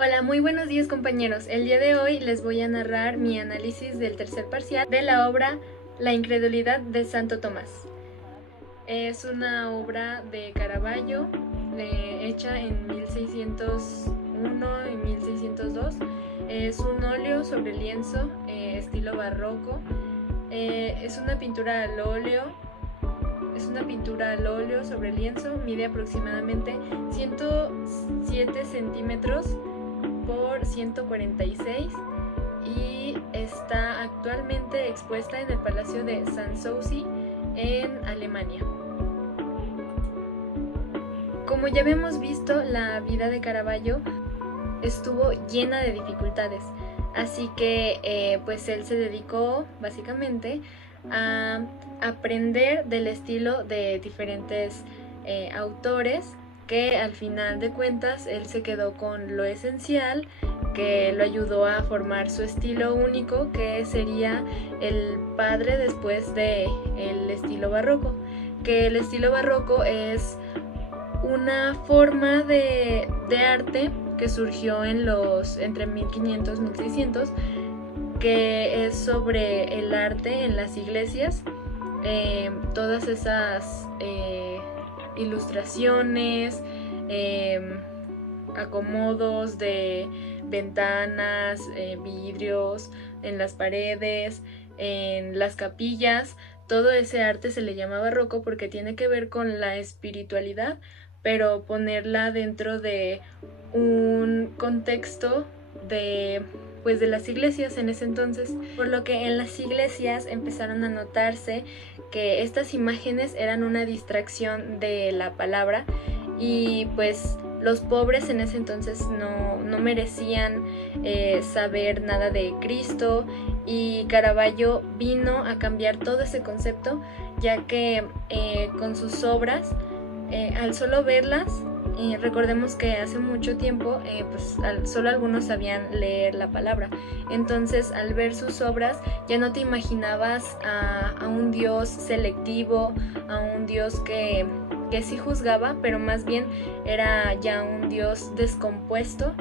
Hola, muy buenos días compañeros. El día de hoy les voy a narrar mi análisis del tercer parcial de la obra La incredulidad de Santo Tomás. Es una obra de Caravaggio, hecha en 1601 y 1602. Es un óleo sobre lienzo, estilo barroco. Es una pintura al óleo. Sobre lienzo, mide aproximadamente 107 centímetros por 146 y está actualmente expuesta en el Palacio de Sanssouci en Alemania. Como ya habíamos visto, la vida de Caravaggio estuvo llena de dificultades, así que pues él se dedicó básicamente a aprender del estilo de diferentes autores, que al final de cuentas él se quedó con lo esencial que lo ayudó a formar su estilo único, que sería el padre después del estilo barroco, que el estilo barroco es una forma de arte que surgió entre 1500 y 1600, que es sobre el arte en las iglesias. Todas esas ilustraciones, acomodos de ventanas, vidrios en las paredes, en las capillas, todo ese arte se le llama barroco porque tiene que ver con la espiritualidad, pero ponerla dentro de un contexto de las iglesias en ese entonces, por lo que en las iglesias empezaron a notarse que estas imágenes eran una distracción de la palabra, y pues los pobres en ese entonces no merecían saber nada de Cristo, y Caravaggio vino a cambiar todo ese concepto, ya que con sus obras, al solo verlas, recordemos que hace mucho tiempo solo algunos sabían leer la palabra. Entonces, al ver sus obras ya no te imaginabas a un Dios selectivo, a un Dios que sí juzgaba, pero más bien era ya un Dios descompuesto,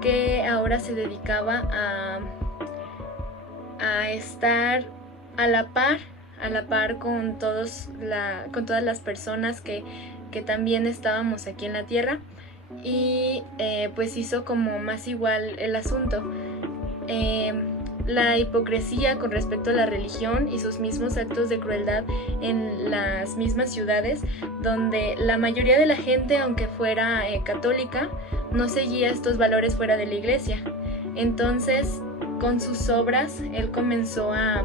que ahora se dedicaba a estar a la par con todas las personas que también estábamos aquí en la tierra, y pues hizo como más igual el asunto. La hipocresía con respecto a la religión y sus mismos actos de crueldad en las mismas ciudades, donde la mayoría de la gente, aunque fuera católica, no seguía estos valores fuera de la iglesia. Entonces, con sus obras, él comenzó a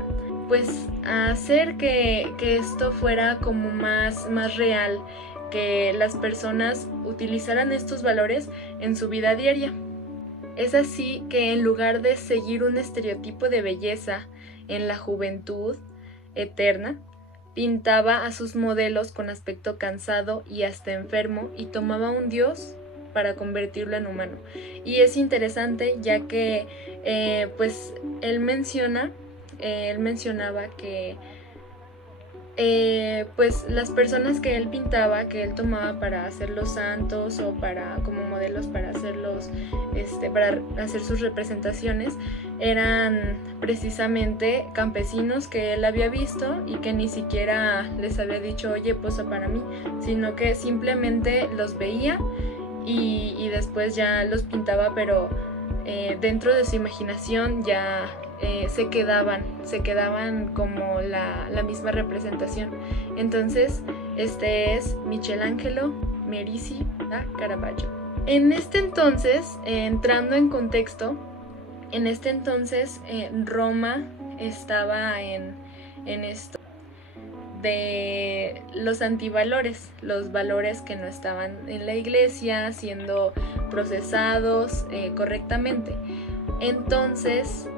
hacer que esto fuera como más real, que las personas utilizaran estos valores en su vida diaria. Es así que en lugar de seguir un estereotipo de belleza en la juventud eterna, pintaba a sus modelos con aspecto cansado y hasta enfermo, y tomaba un dios para convertirlo en humano. Y es interesante, ya que él mencionaba que las personas que él pintaba, que él tomaba para hacerlos santos o como modelos para para hacer sus representaciones, eran precisamente campesinos que él había visto y que ni siquiera les había dicho, oye, posa para mí, sino que simplemente los veía y después ya los pintaba, pero dentro de su imaginación ya se quedaban como la misma representación. Entonces, este es Michelangelo Merisi da Caravaggio. En este entonces, entrando en contexto, Roma estaba en esto de los antivalores, los valores que no estaban en la iglesia siendo procesados correctamente. Entonces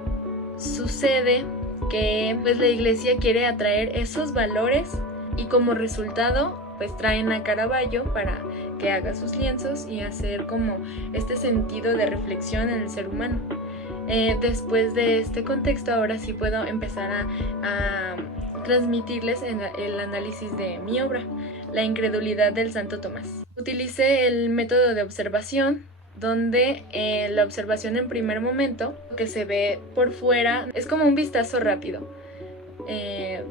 sucede que la iglesia quiere atraer esos valores, y como resultado traen a Caravaggio para que haga sus lienzos y hacer como este sentido de reflexión en el ser humano. Después de este contexto, ahora sí puedo empezar a transmitirles el análisis de mi obra, La incredulidad del Santo Tomás. Utilicé el método de observación donde la observación en primer momento, que se ve por fuera, es como un vistazo rápido.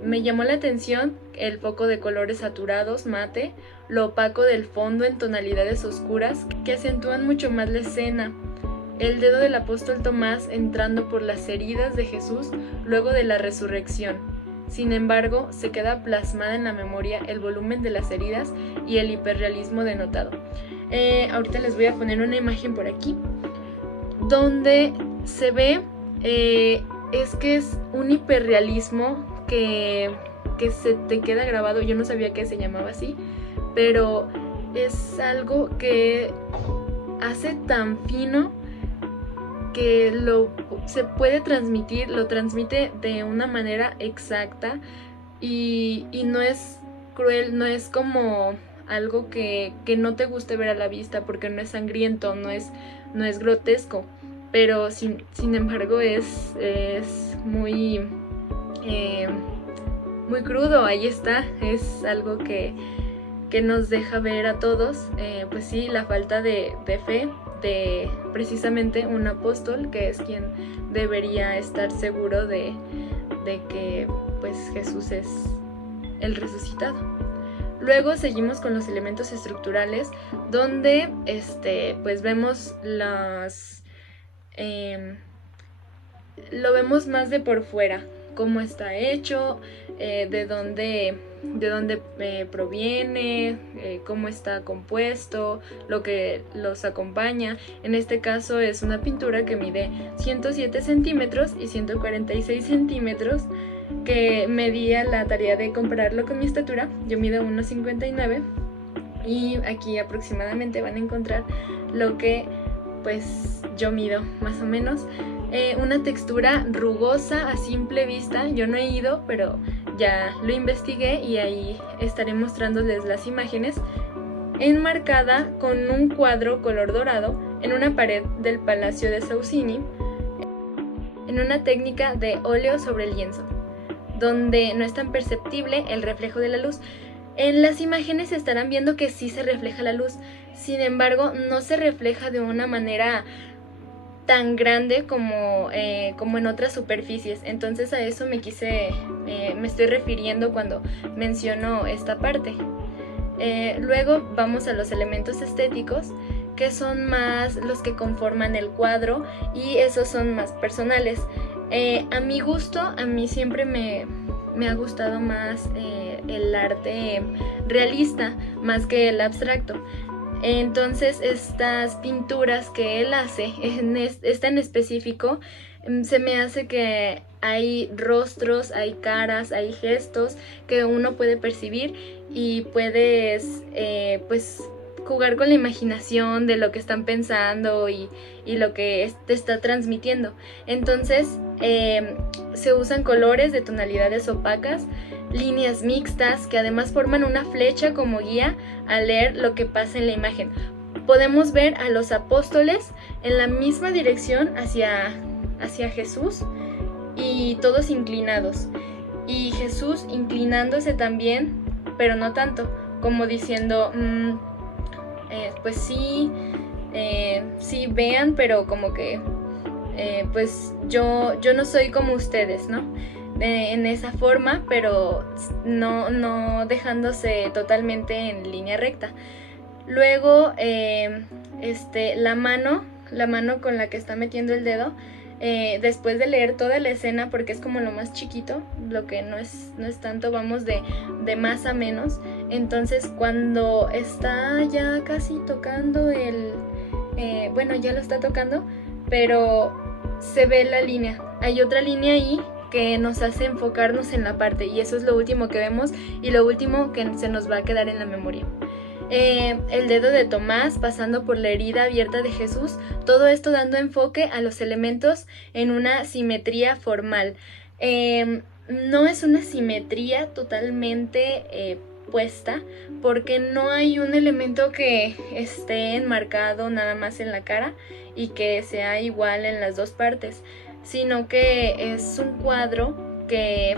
Me llamó la atención el foco de colores saturados, mate, lo opaco del fondo en tonalidades oscuras que acentúan mucho más la escena. El dedo del apóstol Tomás entrando por las heridas de Jesús luego de la resurrección. Sin embargo, se queda plasmada en la memoria el volumen de las heridas y el hiperrealismo denotado. Ahorita les voy a poner una imagen por aquí, donde se ve, es que es un hiperrealismo que se te queda grabado. Yo no sabía que se llamaba así, pero es algo que hace tan fino que se puede transmitir, lo transmite de una manera exacta y no es cruel, no es como algo que no te guste ver a la vista, porque no es sangriento, no es grotesco, pero sin embargo es muy, muy crudo. Ahí está, es algo que nos deja ver a todos, pues sí, la falta de fe de precisamente un apóstol, que es quien debería estar seguro de que pues Jesús es el resucitado. Luego seguimos con los elementos estructurales, donde pues vemos lo vemos más de por fuera, cómo está hecho, de dónde proviene, cómo está compuesto, lo que los acompaña. En este caso es una pintura que mide 107 centímetros y 146 centímetros, que me di a la tarea de compararlo con mi estatura. Yo mido 1,59 y aquí aproximadamente van a encontrar lo que pues yo mido más o menos. Una textura rugosa a simple vista. Yo no he ido, pero ya lo investigué y ahí estaré mostrándoles las imágenes. Enmarcada con un cuadro color dorado en una pared del Palacio de Saucini, en una técnica de óleo sobre lienzo, donde no es tan perceptible el reflejo de la luz. En las imágenes estarán viendo que sí se refleja la luz, sin embargo no se refleja de una manera tan grande como en otras superficies. Entonces a eso me estoy refiriendo cuando menciono esta parte. Luego vamos a los elementos estéticos, que son más los que conforman el cuadro, y esos son más personales. A mi gusto, a mí siempre me ha gustado más el arte realista más que el abstracto. Entonces estas pinturas que él hace, esta en específico, se me hace que hay rostros, hay caras, hay gestos que uno puede percibir y puedes pues jugar con la imaginación de lo que están pensando y lo que te está transmitiendo. Entonces se usan colores de tonalidades opacas, líneas mixtas que además forman una flecha como guía al leer lo que pasa en la imagen. Podemos ver a los apóstoles en la misma dirección hacia Jesús, y todos inclinados, y Jesús inclinándose también, pero no tanto, como diciendo pues sí, sí vean, pero como que pues yo no soy como ustedes, ¿no? En esa forma, pero no dejándose totalmente en línea recta. Luego la mano con la que está metiendo el dedo, después de leer toda la escena, porque es como lo más chiquito, lo que no es tanto, vamos de más a menos. Entonces cuando está ya casi tocando bueno, ya lo está tocando, pero se ve la línea. Hay otra línea ahí que nos hace enfocarnos en la parte, y eso es lo último que vemos y lo último que se nos va a quedar en la memoria. El dedo de Tomás pasando por la herida abierta de Jesús, todo esto dando enfoque a los elementos en una simetría formal. No es una simetría totalmente puesta, porque no hay un elemento que esté enmarcado nada más en la cara y que sea igual en las dos partes, sino que es un cuadro que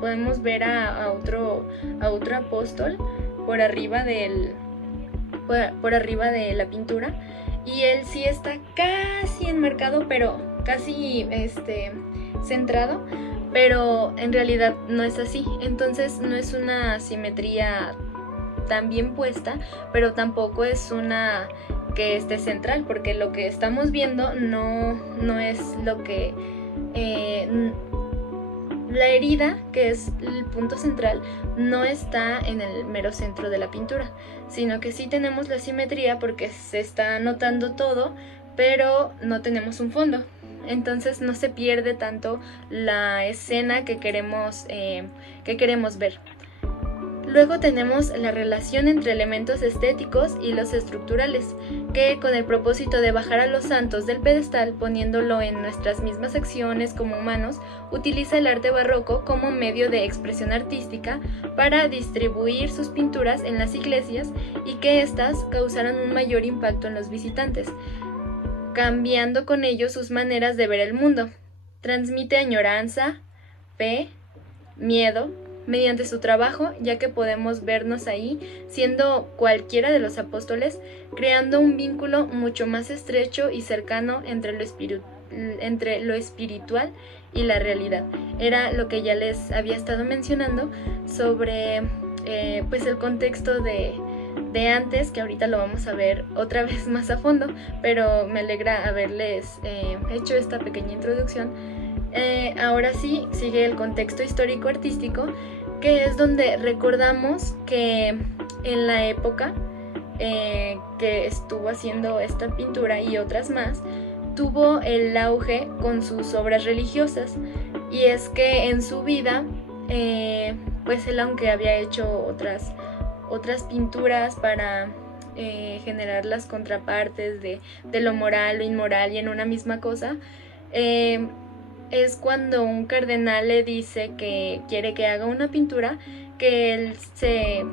podemos ver a otro apóstol por arriba de la pintura, y él sí está casi enmarcado, pero casi centrado, pero en realidad no es así. Entonces no es una simetría tan bien puesta, pero tampoco es una que esté central, porque lo que estamos viendo no es lo que la herida, que es el punto central, no está en el mero centro de la pintura, sino que sí tenemos la simetría porque se está notando todo, pero no tenemos un fondo. Entonces no se pierde tanto la escena que queremos ver. Luego tenemos la relación entre elementos estéticos y los estructurales, que con el propósito de bajar a los santos del pedestal, poniéndolo en nuestras mismas acciones como humanos, utiliza el arte barroco como medio de expresión artística para distribuir sus pinturas en las iglesias y que éstas causaran un mayor impacto en los visitantes, cambiando con ello sus maneras de ver el mundo. Transmite añoranza, fe, miedo, mediante su trabajo, ya que podemos vernos ahí siendo cualquiera de los apóstoles, creando un vínculo mucho más estrecho y cercano entre lo espiritual y la realidad. Era lo que ya les había estado mencionando sobre pues el contexto de antes, que ahorita lo vamos a ver otra vez más a fondo, pero me alegra haberles hecho esta pequeña introducción. Ahora sí, sigue el contexto histórico-artístico, que es donde recordamos que en la época que estuvo haciendo esta pintura y otras más, tuvo el auge con sus obras religiosas, y es que en su vida, pues él, aunque había hecho otras pinturas para generar las contrapartes de lo moral, lo inmoral y en una misma cosa, es cuando un cardenal le dice que quiere que haga una pintura, que él se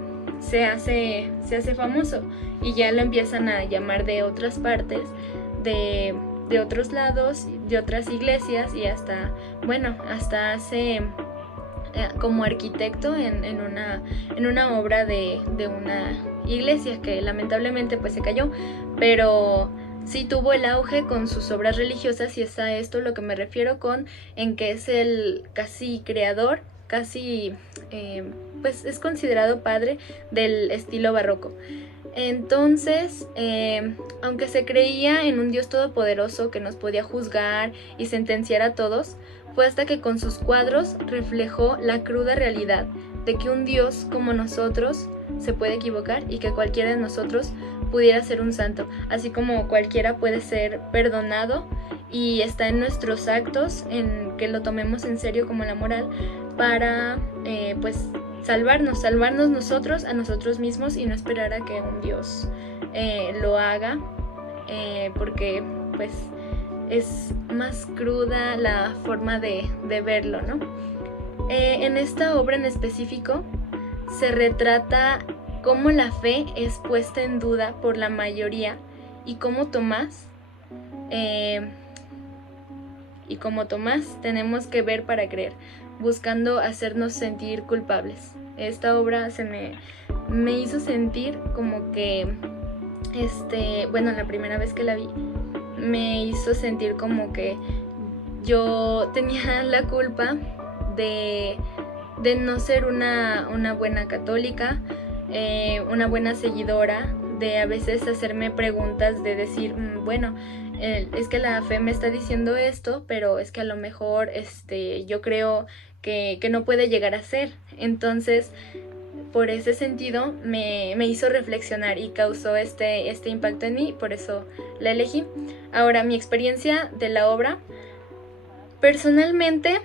hace famoso, y ya lo empiezan a llamar de otras partes, de otros lados, de otras iglesias, y hasta hace como arquitecto en una obra de una iglesia que lamentablemente pues se cayó, pero sí tuvo el auge con sus obras religiosas, y es a esto lo que me refiero en que es el casi creador, pues es considerado padre del estilo barroco. Entonces, aunque se creía en un Dios todopoderoso que nos podía juzgar y sentenciar a todos, fue hasta que con sus cuadros reflejó la cruda realidad de que un Dios como nosotros se puede equivocar y que cualquiera de nosotros pudiera ser un santo, así como cualquiera puede ser perdonado, y está en nuestros actos, en que lo tomemos en serio como la moral, para pues salvarnos nosotros a nosotros mismos, y no esperar a que un Dios lo haga, porque pues es más cruda la forma de verlo, ¿no? En esta obra en específico se retrata cómo la fe es puesta en duda por la mayoría, y cómo Tomás tenemos que ver para creer, buscando hacernos sentir culpables. Esta obra me hizo sentir como que, la primera vez que la vi, me hizo sentir como que yo tenía la culpa de no ser una buena católica, una buena seguidora, de a veces hacerme preguntas de decir, es que la fe me está diciendo esto, pero es que a lo mejor yo creo que no puede llegar a ser. Entonces, por ese sentido, me hizo reflexionar y causó este impacto en mí, por eso la elegí. Ahora, mi experiencia de la obra, personalmente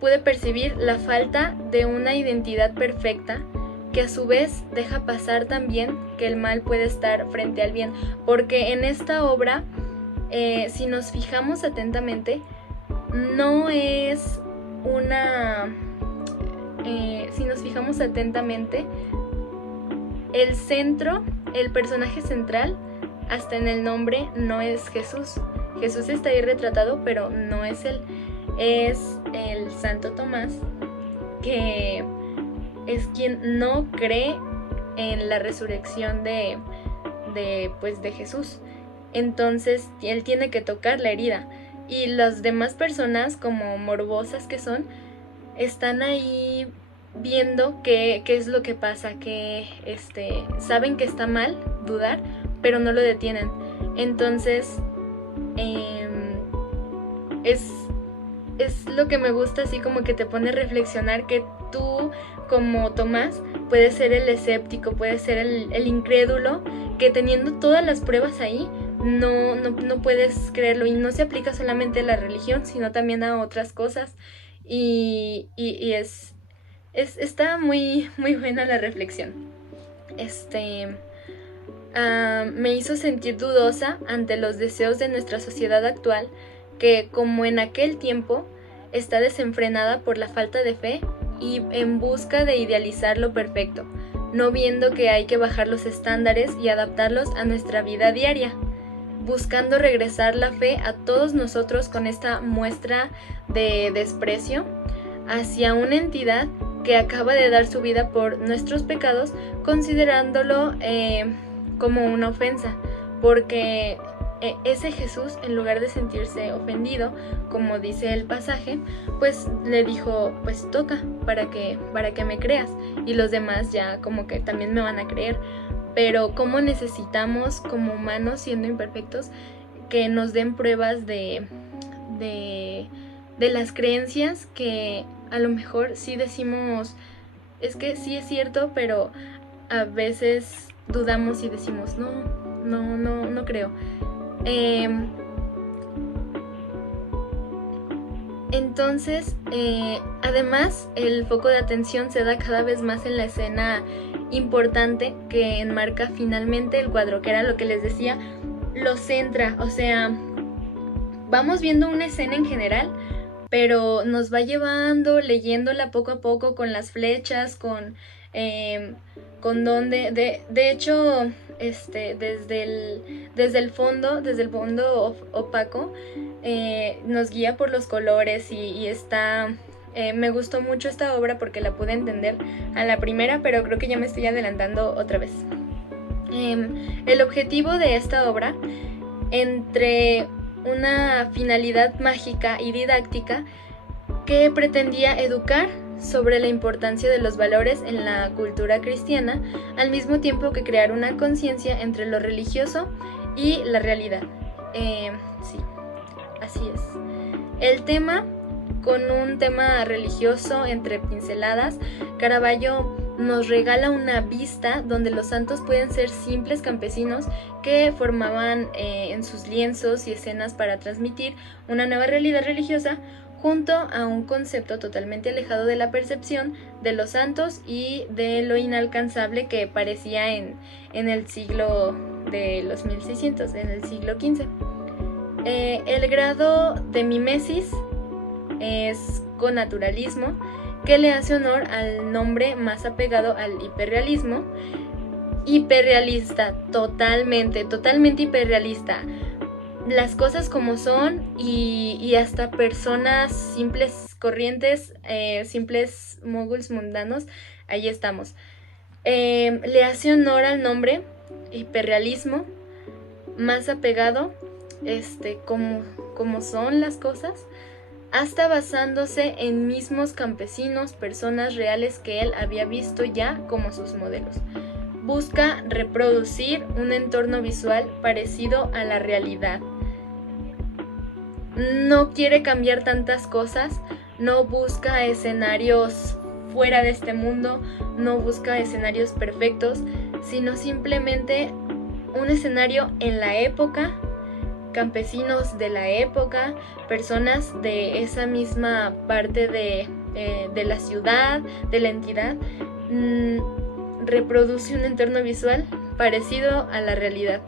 pude percibir la falta de una identidad perfecta, que a su vez deja pasar también que el mal puede estar frente al bien, porque en esta obra, si nos fijamos atentamente, no es una... si nos fijamos atentamente, el personaje central, hasta en el nombre, no es Jesús. Jesús está ahí retratado, pero no es él. Es el Santo Tomás, que es quien no cree en la resurrección de Jesús. entonces él tiene que tocar la herida. Y las demás personas, como morbosas que son, están ahí viendo qué es lo que pasa, que saben que está mal dudar, pero no lo detienen. Entonces, es lo que me gusta, así como que te pone a reflexionar que tú, como Tomás, puedes ser el escéptico, puedes ser el incrédulo, que teniendo todas las pruebas ahí, no puedes creerlo, y no se aplica solamente a la religión, sino también a otras cosas, y está muy, muy buena la reflexión. Me hizo sentir dudosa ante los deseos de nuestra sociedad actual, que, como en aquel tiempo, está desenfrenada por la falta de fe y en busca de idealizar lo perfecto, no viendo que hay que bajar los estándares y adaptarlos a nuestra vida diaria, buscando regresar la fe a todos nosotros con esta muestra de desprecio hacia una entidad que acaba de dar su vida por nuestros pecados, considerándolo como una ofensa, porque ese Jesús, en lugar de sentirse ofendido, como dice el pasaje, pues le dijo, pues toca para que me creas, y los demás ya como que también me van a creer. Pero cómo necesitamos, como humanos siendo imperfectos, que nos den pruebas de las creencias que a lo mejor sí decimos, es que sí es cierto, pero a veces dudamos y decimos, no creo. Entonces, además, el foco de atención se da cada vez más en la escena importante que enmarca finalmente el cuadro, que era lo que les decía, lo centra. O sea, vamos viendo una escena en general, pero nos va llevando, leyéndola poco a poco, con las flechas, con donde, de hecho, desde el fondo opaco, nos guía por los colores, y está... me gustó mucho esta obra porque la pude entender a la primera, pero creo que ya me estoy adelantando otra vez. El objetivo de esta obra, entre una finalidad mágica y didáctica, que pretendía educar sobre la importancia de los valores en la cultura cristiana, al mismo tiempo que crear una conciencia entre lo religioso y la realidad. Sí, así es. El tema, con un tema religioso entre pinceladas, Caravaggio nos regala una vista donde los santos pueden ser simples campesinos que formaban en sus lienzos y escenas para transmitir una nueva realidad religiosa, junto a un concepto totalmente alejado de la percepción de los santos y de lo inalcanzable que parecía en el siglo de los 1600, en el siglo XV. El grado de mimesis es connaturalismo, que le hace honor al nombre más apegado al hiperrealismo. Hiperrealista, totalmente hiperrealista. Las cosas como son, y hasta personas simples, corrientes, simples moguls mundanos, ahí estamos. Le hace honor al nombre, hiperrealismo, más apegado, como son las cosas, hasta basándose en mismos campesinos, personas reales que él había visto ya como sus modelos. Busca reproducir un entorno visual parecido a la realidad. No quiere cambiar tantas cosas, no busca escenarios fuera de este mundo, no busca escenarios perfectos, sino simplemente un escenario en la época, campesinos de la época, personas de esa misma parte de la ciudad, de la entidad. Reproduce un entorno visual parecido a la realidad,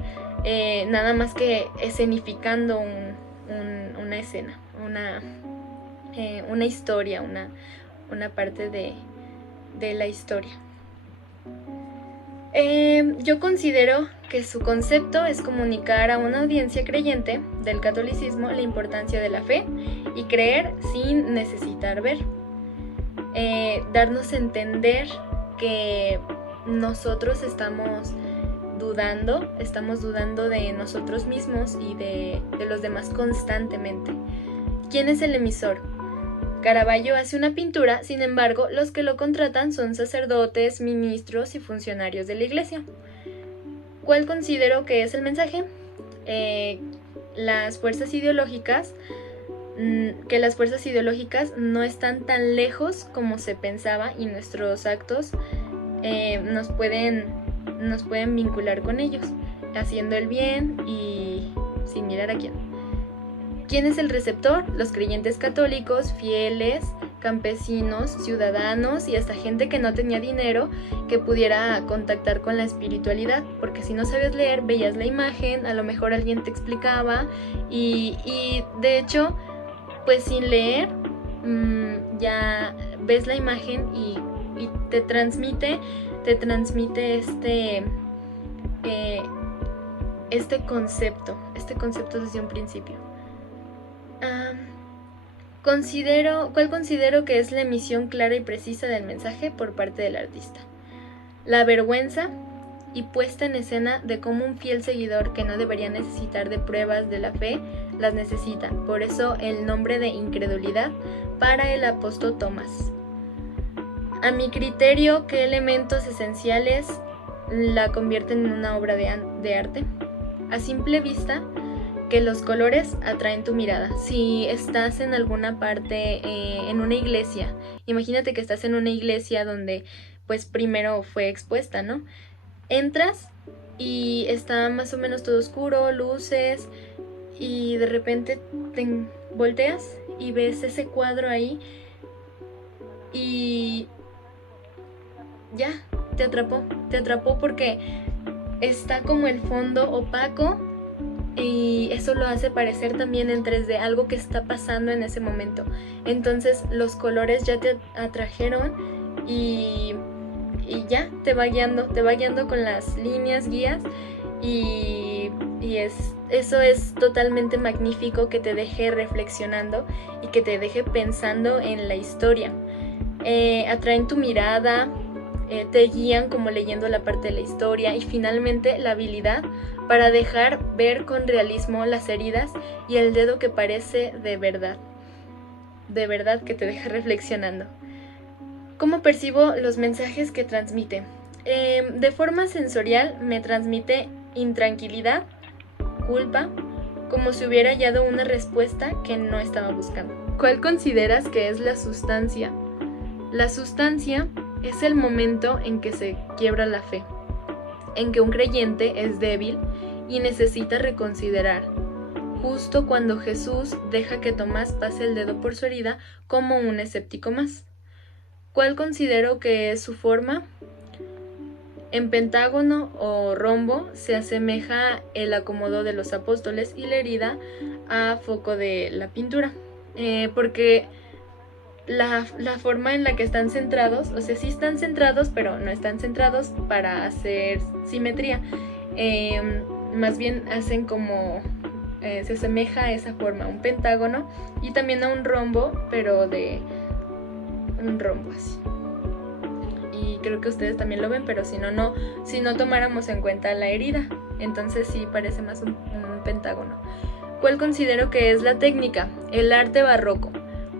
nada más que escenificando una escena, una historia, una parte de la historia. Yo considero que su concepto es comunicar a una audiencia creyente del catolicismo la importancia de la fe y creer sin necesitar ver. Darnos a entender que nosotros estamos dudando, estamos dudando de nosotros mismos y de los demás constantemente. ¿Quién es el emisor? Caravaggio hace una pintura, sin embargo, los que lo contratan son sacerdotes, ministros y funcionarios de la iglesia. ¿Cuál considero que es el mensaje? Las fuerzas ideológicas no están tan lejos como se pensaba y nuestros actos nos pueden vincular con ellos, haciendo el bien y sin mirar a quién. ¿Quién es el receptor? Los creyentes católicos, fieles, campesinos, ciudadanos y hasta gente que no tenía dinero que pudiera contactar con la espiritualidad, porque si no sabías leer, veías la imagen, a lo mejor alguien te explicaba y de hecho, pues sin leer, ya ves la imagen y te transmite este concepto desde un principio. ¿Cuál considero que es la emisión clara y precisa del mensaje por parte del artista? La vergüenza y puesta en escena de cómo un fiel seguidor que no debería necesitar de pruebas de la fe, las necesita. Por eso el nombre de incredulidad para el apóstol Tomás. A mi criterio, ¿qué elementos esenciales la convierten en una obra de arte? A simple vista, que los colores atraen tu mirada. Si estás en alguna parte, en una iglesia, imagínate que estás en una iglesia donde pues primero fue expuesta, ¿no? Entras y está más o menos todo oscuro, luces, y de repente te volteas y ves ese cuadro ahí y ya, te atrapó porque está como el fondo opaco y eso lo hace parecer también en 3D, algo que está pasando en ese momento. Entonces los colores ya te atrajeron y ya te va guiando con las líneas, guías y eso es totalmente magnífico, que te deje reflexionando y que te deje pensando en la historia. Atraen tu mirada, te guían como leyendo la parte de la historia y finalmente la habilidad para dejar ver con realismo las heridas y el dedo que parece de verdad que te deja reflexionando. ¿Cómo percibo los mensajes que transmite? De forma sensorial me transmite intranquilidad, culpa, como si hubiera hallado una respuesta que no estaba buscando. ¿Cuál consideras que es la sustancia? La sustancia es el momento en que se quiebra la fe, en que un creyente es débil y necesita reconsiderar, justo cuando Jesús deja que Tomás pase el dedo por su herida como un escéptico más. ¿Cuál considero que es su forma? En pentágono o rombo se asemeja el acomodo de los apóstoles y la herida a foco de la pintura, porque la forma en la que están centrados, o sea, sí están centrados, pero no están centrados para hacer simetría. Más bien hacen como, se asemeja a esa forma, un pentágono y también a un rombo, pero de un rombo así. Y creo que ustedes también lo ven, pero si no tomáramos en cuenta la herida, entonces sí parece más un pentágono. ¿Cuál considero que es la técnica? El arte barroco,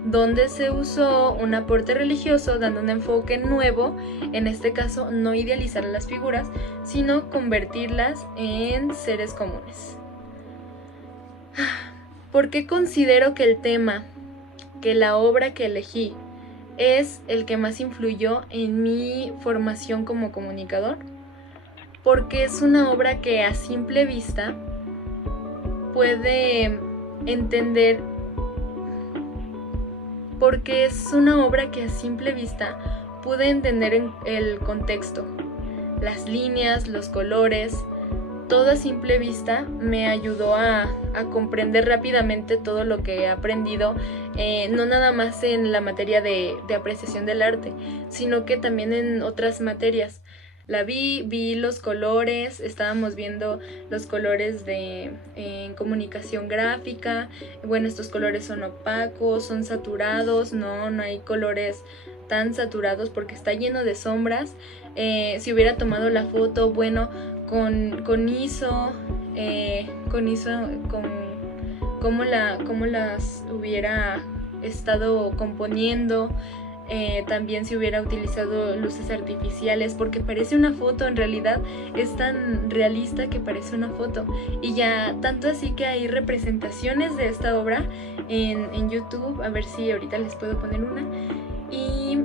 donde se usó un aporte religioso dando un enfoque nuevo, en este caso no idealizar las figuras, sino convertirlas en seres comunes. ¿Por qué considero que el tema, que la obra que elegí es el que más influyó en mi formación como comunicador? Porque es una obra que a simple vista puede entender, porque es una obra que a simple vista pude entender el contexto, las líneas, los colores, todo a simple vista me ayudó a comprender rápidamente todo lo que he aprendido, no nada más en la materia de apreciación del arte, sino que también en otras materias. La vi los colores, estábamos viendo los colores en comunicación gráfica. Bueno, estos colores son opacos, son saturados, no hay colores tan saturados porque está lleno de sombras. Si hubiera tomado la foto, bueno, con ISO, cómo las hubiera estado componiendo. También si hubiera utilizado luces artificiales, porque parece una foto, en realidad es tan realista que parece una foto. Y ya tanto así que hay representaciones de esta obra en YouTube, a ver si ahorita les puedo poner una. Y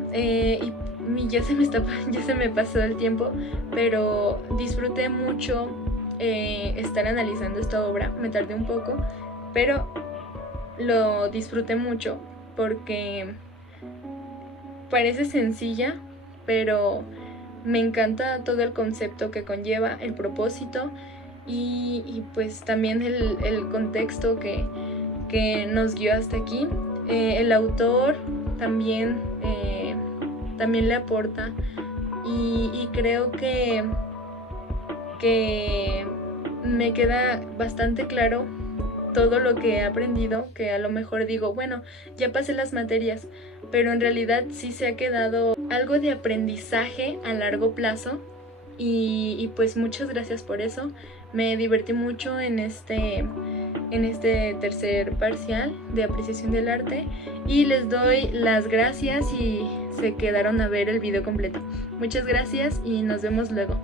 ya se me pasó el tiempo, pero disfruté mucho estar analizando esta obra. Me tardé un poco, pero lo disfruté mucho porque parece sencilla, pero me encanta todo el concepto que conlleva, el propósito y pues también el contexto que nos guió hasta aquí. El autor también le aporta y creo que me queda bastante claro todo lo que he aprendido, que a lo mejor digo, bueno, ya pasé las materias, pero en realidad sí se ha quedado algo de aprendizaje a largo plazo y pues muchas gracias por eso. Me divertí mucho en este tercer parcial de apreciación del arte y les doy las gracias y se quedaron a ver el video completo. Muchas gracias y nos vemos luego.